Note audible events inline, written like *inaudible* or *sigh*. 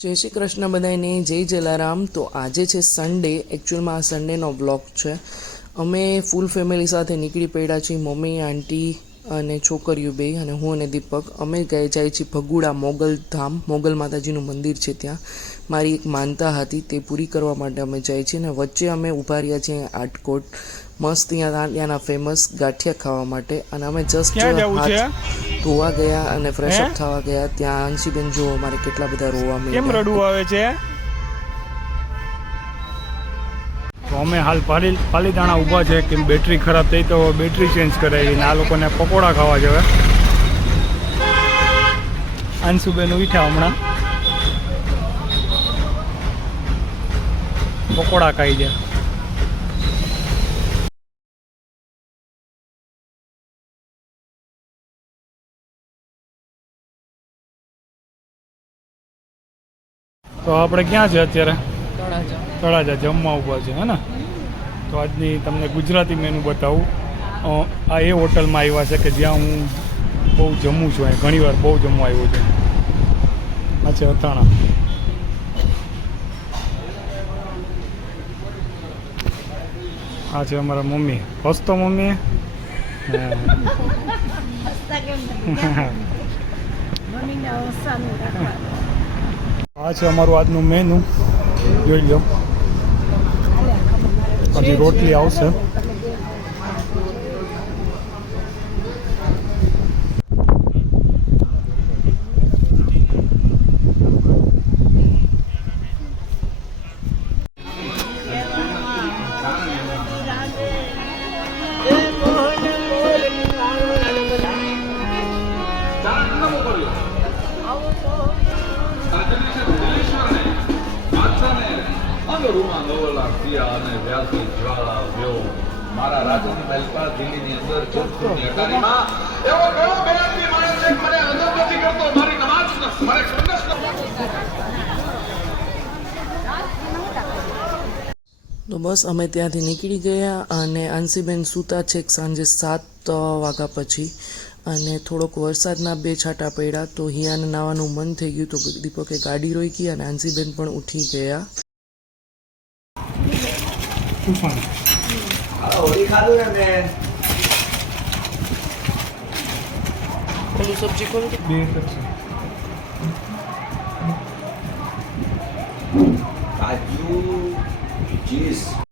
જય શ્રી કૃષ્ણ બધાને જય જલારામ. તો આજે છે સન્ડે એકચ્યુઅલમાં આ સન્ડેનો બ્લોગ છે. અમે ફૂલ ફેમિલી સાથે નીકળી પડ્યા છીએ મમ્મી આંટી અને છોકરીઓ બે અને હું અને દીપક. અમે ગયા જાય છીએ ભગુડા મોગલ ધામ. મોગલ માતાજીનું મંદિર છે ત્યાં. મારી એક માનતા હતી તે પૂરી કરવા માટે અમે જાય છીએ અને વચ્ચે અમે ઊભા રહ્યા છીએ આટકોટ. મસ્ત ત્યાં ત્યાંના ફેમસ ગાંઠિયા ખાવા માટે. અને અમે જસ્ટ ધોવા ગયા અને ફ્રેશ અપ થવા ગયા. ત્યાં અંશીબેન જુઓ મારે કેટલા બધા રોવા કેમ રડવું આવે છે? અમે હાલ પાલી પાલીતાણા ઊભા છે કેમ બેટરી ખરાબ થઈ તો બેટરી ચેન્જ કરાવી ને આ લોકોને પકોડા ખાવા જવે અંશુબેન ઉઠ્યા હમણાં. પકોડા ખાઈ છે તો આપણે ક્યાં છે અત્યારે? તળાજા. જમવા ઊભા છે હે ને તો આજની તમને ગુજરાતી મેનુ બતાવું. આ એ હોટલમાં આવ્યા છે કે જ્યાં હું બહુ જમું છું અહીં ઘણીવાર બહુ જમવા આવ્યો છું. આ છે અથાણા. આ છે અમારા મમ્મી. હસતો મમ્મી હા. *laughs* આ છે અમારું આજનું મેનુ જોઈ લો હજી રોટલી આવશે. અંગરૂમાં નવલા પિયા અને વ્યાસી જ્વાળા વ્યો મારા રાજની મહેલપાલ દિલ્હીની અંદર જોધપુરની અટારીમાં એવો કયો બેરામી માણસ છે મને અદબ નથી કરતો, મારી નમાજ મને સંદેશ તો બસ અમે ત્યાંથી નીકળી ગયા અને આંસીબેન સૂતા છેક સાંજે સાત વાગ્યા પછી. અને થોડોક વરસાદના બે છાંટા પડ્યા તો હિયાને નાવાનું મન થઈ ગયું તો દીપકે ગાડી રોકી અને આંસીબેન પણ ઉઠી ગયા. તુફાન પેલું સબ્જી ખોલું બે કરશે કાજુ ચીઝ